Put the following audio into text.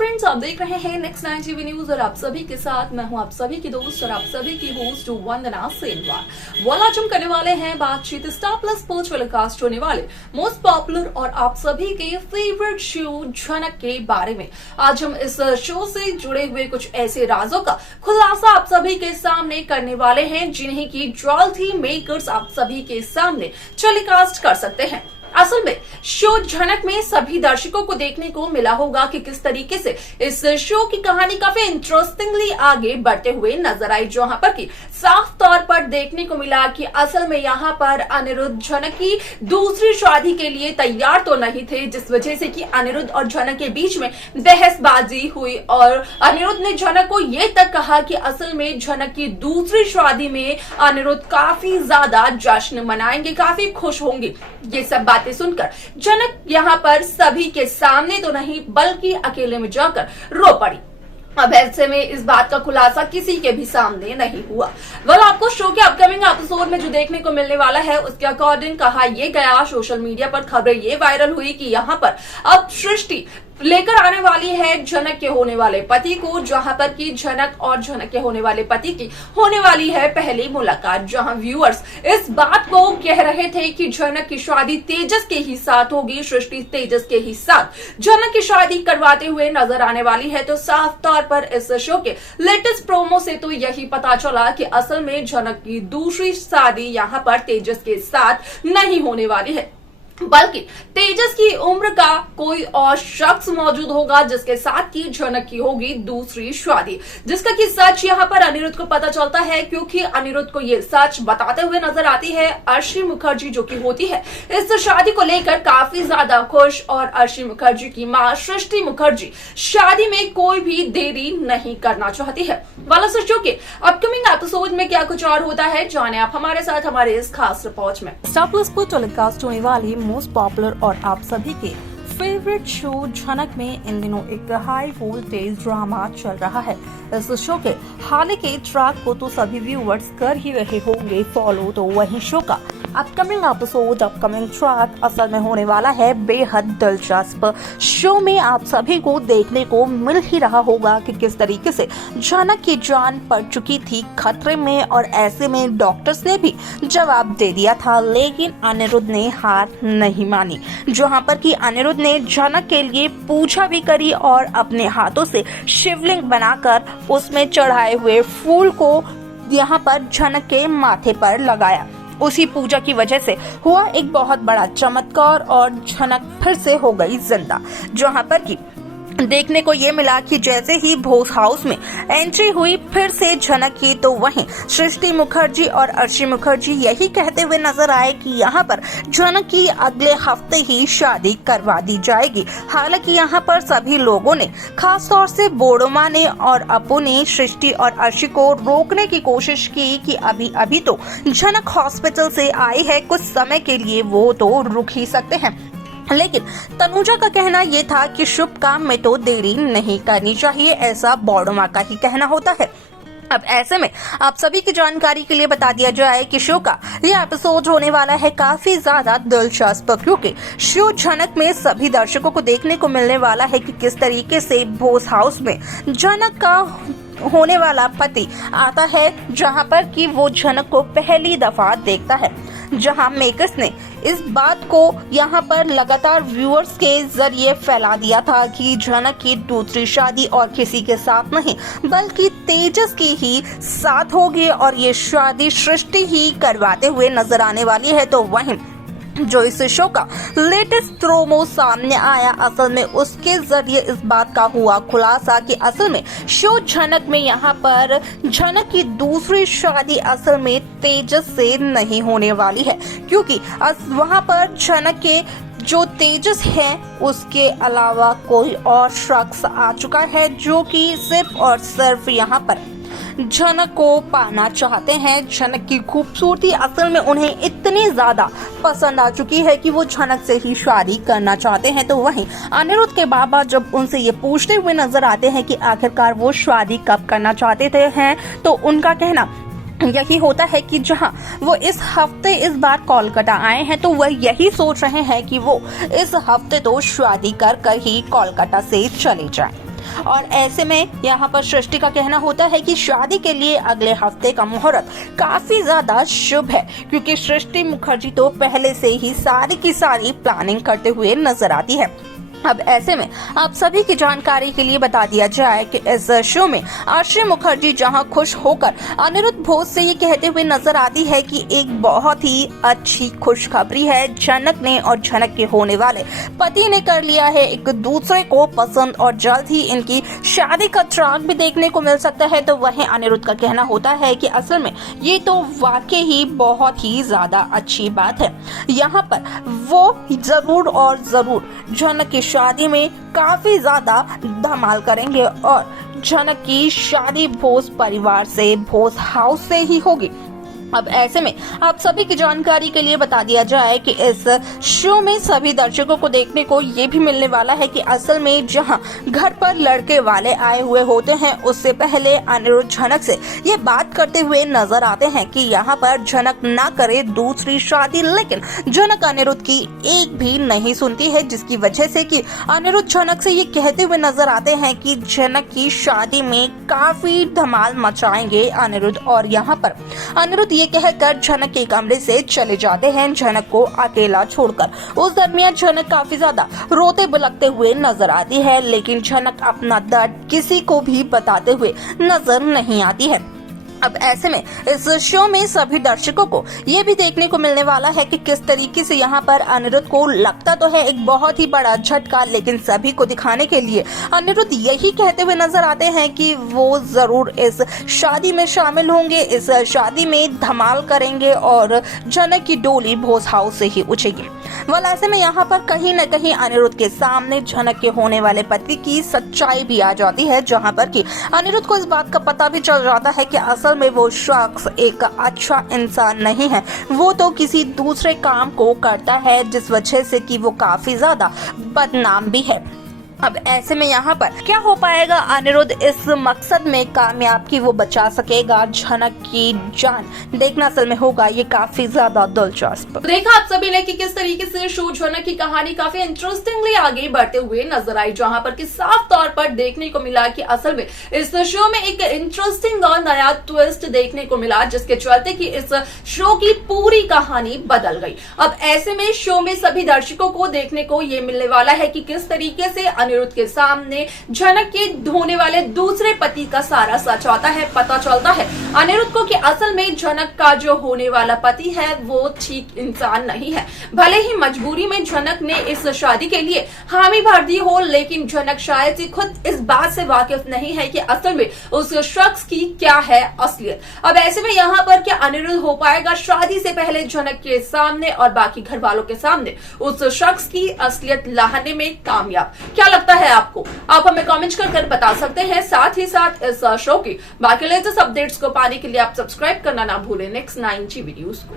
Friends, आप देख रहे हैं नेक्स्ट 9 टीवी न्यूज और आप सभी के साथ मैं हूं आप सभी की दोस्त और आप सभी की होस्ट वंदना सेनवाल। आज हम करने वाले हैं बातचीत स्टार प्लस पर टेलीकास्ट होने वाले मोस्ट पॉपुलर और आप सभी के फेवरेट शो झनक के बारे में। आज हम इस शो से जुड़े हुए कुछ ऐसे राजों का खुलासा आप सभी के सामने करने वाले हैं जिन्हें की रॉयल्टी मेकर्स आप सभी के सामने टेलीकास्ट कर सकते हैं। असल में शो झनक में सभी दर्शकों को देखने को मिला होगा कि किस तरीके से इस शो की कहानी काफी इंटरेस्टिंगली आगे बढ़ते हुए नजर आई, जहां पर कि साफ तौर पर देखने को मिला कि असल में यहाँ पर अनिरुद्ध झनक की दूसरी शादी के लिए तैयार तो नहीं थे, जिस वजह से कि अनिरुद्ध और झनक के बीच में बहसबाजी हुई और अनिरुद्ध ने झनक को ये तक कहा कि असल में झनक की दूसरी शादी में अनिरुद्ध काफी ज्यादा जश्न मनाएंगे, काफी खुश होंगे। ये सब बातें सुनकर झनक यहाँ पर सभी के सामने तो नहीं बल्कि अकेले में जाकर रो पड़ी। अब ऐसे में इस बात का खुलासा किसी के भी सामने नहीं हुआ। आपको शो के अपकमिंग एपिसोड में जो देखने को मिलने वाला है उसके अकॉर्डिंग कहा यह गया, सोशल मीडिया पर खबरें ये वायरल हुई कि यहाँ पर अब सृष्टि लेकर आने वाली है झनक के होने वाले पति को, जहां पर कि झनक और झनक के होने वाले पति की होने वाली है पहली मुलाकात, जहां व्यूअर्स इस बात को कह रहे थे कि झनक की शादी तेजस के ही साथ होगी, सृष्टि तेजस के ही साथ झनक की शादी करवाते हुए नजर आने वाली है। तो साफ तौर पर इस शो के लेटेस्ट प्रोमो से तो यही पता चला कि असल में झनक की दूसरी शादी यहाँ पर तेजस के साथ नहीं होने वाली है, बल्कि तेजस की उम्र का कोई और शख्स मौजूद होगा जिसके साथ की झनक की होगी दूसरी शादी, जिसका कि सच यहाँ पर अनिरुद्ध को पता चलता है, क्योंकि अनिरुद्ध को ये सच बताते हुए नजर आती है अर्शी मुखर्जी, जो कि होती है इस शादी को लेकर काफी ज्यादा खुश। और अर्शी मुखर्जी की मां सृष्टि मुखर्जी शादी में कोई भी देरी नहीं करना चाहती है। वाला शो के अपकमिंग एपिसोड में क्या कुछ और होता है जाने आप हमारे साथ हमारे इस खास रिपोर्ट में। स्टार प्लस पर टेलीकास्ट होने वाली मोस्ट पॉपुलर और आप सभी के फेवरेट शो झनक में इन दिनों एक हाई वोल्टेज ड्रामा चल रहा है। इस शो के हाल के ट्रैक को तो सभी व्यूअर्स कर ही रहे होंगे फॉलो, तो वही शो का अपकमिंग एपिसोड अपकमिंग ट्रैक असल में होने वाला है बेहद दिलचस्प। शो में आप सभी को देखने को मिल ही रहा होगा कि किस तरीके से झनक की जान पड़ चुकी थी खतरे में और ऐसे में डॉक्टर्स ने भी जवाब दे दिया था, लेकिन अनिरुद्ध ने हार नहीं मानी, जहां पर कि अनिरुद्ध ने झनक के लिए पूजा भी करी और अपने हाथों से शिवलिंग बनाकर उसमें चढ़ाए हुए फूल को यहाँ पर झनक के माथे पर लगाया। उसी पूजा की वजह से हुआ एक बहुत बड़ा चमत्कार और झनक फिर से हो गई जिंदा, जहां पर कि देखने को ये मिला कि जैसे ही भोज हाउस में एंट्री हुई फिर से झनक की, तो वहीं सृष्टि मुखर्जी और अर्शी मुखर्जी यही कहते हुए नजर आए कि यहाँ पर झनक की अगले हफ्ते ही शादी करवा दी जाएगी। हालांकि यहाँ पर सभी लोगों ने खास तौर से बोडोमा ने और अपू ने सृष्टि और अर्शी को रोकने की कोशिश की कि अभी तो झनक हॉस्पिटल से आई है, कुछ समय के लिए वो तो रुक ही सकते हैं, लेकिन तनुजा का कहना ये था कि शुभ काम में तो देरी नहीं करनी चाहिए, ऐसा बोडोमा का ही कहना होता है। अब ऐसे में आप सभी की जानकारी के लिए बता दिया जाए कि शो का ये एपिसोड होने वाला है काफी ज्यादा दिलचस्प, क्योंकि शो झनक में सभी दर्शकों को देखने को मिलने वाला है कि किस तरीके से भोज हाउस में झनक का होने वाला पति आता है, जहां पर कि वो झनक को पहली दफा देखता है, जहां मेकर्स ने इस बात को यहां पर लगातार व्यूअर्स के जरिए फैला दिया था कि झनक की दूसरी शादी और किसी के साथ नहीं बल्कि तेजस की ही साथ होगी और ये शादी सृष्टि ही करवाते हुए नजर आने वाली है। तो वहीं जो इस शो का लेटेस्ट प्रोमो सामने आया, असल में उसके जरिए इस बात का हुआ खुलासा कि असल में शो झनक में यहाँ पर झनक की दूसरी शादी असल में तेजस से नहीं होने वाली है, क्योंकि वहाँ पर झनक के जो तेजस है उसके अलावा कोई और शख्स आ चुका है जो कि सिर्फ और सिर्फ यहाँ पर झनक को पाना चाहते हैं। झनक की खूबसूरती असल में उन्हें इतनी ज्यादा पसंद आ चुकी है कि वो झनक से ही शादी करना चाहते हैं। तो वहीं अनिरुद्ध के बाबा जब उनसे ये पूछते हुए नजर आते हैं कि आखिरकार वो शादी कब करना चाहते हैं, तो उनका कहना यही होता है कि जहां वो इस हफ्ते इस बार कोलकाता आए हैं तो वह यही सोच रहे हैं कि वो इस हफ्ते तो शादी कर ही कोलकाता से चले जाएं। और ऐसे में यहाँ पर सृष्टि का कहना होता है कि शादी के लिए अगले हफ्ते का मुहूर्त काफी ज्यादा शुभ है, क्योंकि सृष्टि मुखर्जी तो पहले से ही सारी की सारी प्लानिंग करते हुए नजर आती है। अब ऐसे में आप सभी की जानकारी के लिए बता दिया जाए कि इस शो में आश्रय मुखर्जी जहां खुश होकर अनिरुद्ध बोस से ये कहते हुए नजर आती है कि एक बहुत ही अच्छी खुशखबरी है, झनक ने और झनक के होने वाले पति ने कर लिया है एक दूसरे को पसंद और जल्द ही इनकी शादी का ट्रैक भी देखने को मिल सकता है। तो वहीं अनिरुद्ध का कहना होता है कि असल में ये तो वाकई ही बहुत ही ज्यादा अच्छी बात है, यहाँ पर वो जरूर और जरूर झनक की शादी में काफी ज्यादा धमाल करेंगे और झनक की शादी बोस परिवार से, बोस हाउस से ही होगी। अब ऐसे में आप सभी की जानकारी के लिए बता दिया जाए कि इस शो में सभी दर्शकों को देखने को ये भी मिलने वाला है कि असल में जहां घर पर लड़के वाले आए हुए होते हैं, उससे पहले अनिरुद्ध झनक से ये बात करते हुए नजर आते हैं कि यहाँ पर झनक ना करे दूसरी शादी, लेकिन झनक अनिरुद्ध की एक भी नहीं सुनती है, जिसकी वजह से कि अनिरुद्ध झनक से ये कहते हुए नजर आते हैं कि झनक की शादी में काफी धमाल मचाएंगे अनिरुद्ध। और यहाँ पर अनिरुद्ध ये कहकर झनक के कमरे से चले जाते हैं, झनक को अकेला छोड़कर। उस दरमियान झनक काफी ज्यादा रोते बिलखते हुए नजर आती है, लेकिन झनक अपना दर्द किसी को भी बताते हुए नजर नहीं आती है। अब ऐसे में इस शो में सभी दर्शकों को ये भी देखने को मिलने वाला है कि किस तरीके से यहाँ पर अनिरुद्ध को लगता तो है एक बहुत ही बड़ा झटका, लेकिन सभी को दिखाने के लिए अनिरुद्ध यही कहते हुए नजर आते हैं कि वो जरूर इस शादी में शामिल होंगे, इस शादी में धमाल करेंगे और झनक की डोली बोस हाउस से ही उठेगी। वल ऐसे में यहाँ पर कहीं न कहीं अनिरुद्ध के सामने झनक के होने वाले पति की सच्चाई भी आ जाती है, जहाँ पर कि अनिरुद्ध को इस बात का पता भी चल जाता है कि असल में वो शख्स एक अच्छा इंसान नहीं है, वो तो किसी दूसरे काम को करता है, जिस वजह से कि वो काफी ज्यादा बदनाम भी है। अब ऐसे में यहाँ पर क्या हो पाएगा, अनिरुद्ध इस मकसद में कामयाब कि वो बचा सकेगा झनक की जान, देखना असल में होगा ये काफी ज्यादा दिलचस्प। देखा आप सभी ने कि किस तरीके से शो झनक की कहानी काफी इंटरेस्टिंगली आगे बढ़ते हुए नजर आई, जहां पर कि साफ तौर पर देखने को मिला कि असल में इस शो में एक इंटरेस्टिंग और नया ट्विस्ट देखने को मिला, जिसके चलते कि इस शो की पूरी कहानी बदल गई। अब ऐसे में शो में सभी दर्शकों को देखने को ये मिलने वाला है कि किस तरीके से अनिरुद्ध के सामने झनक के होने वाले दूसरे पति का सारा सच आता है, पता चलता है अनिरुद्ध को कि असल में झनक का जो होने वाला पति है वो ठीक इंसान नहीं है। भले ही मजबूरी में झनक ने इस शादी के लिए हामी भर दी हो, लेकिन झनक शायद ही खुद इस बात से वाकिफ नहीं है कि असल में उस शख्स की क्या है असलियत। अब ऐसे में यहाँ पर क्या अनिरुद्ध हो पाएगा शादी से पहले झनक के सामने और बाकी घर वालों के सामने उस शख्स की असलियत लाने में कामयाब? क्या लगता है आपको? आप हमें कमेंट कर बता सकते हैं। साथ ही साथ इस शो की बाकी लेटेस्ट अपडेट्स को पाने के लिए आप सब्सक्राइब करना ना भूलें नेक्स्ट 9 टीवी न्यूज को।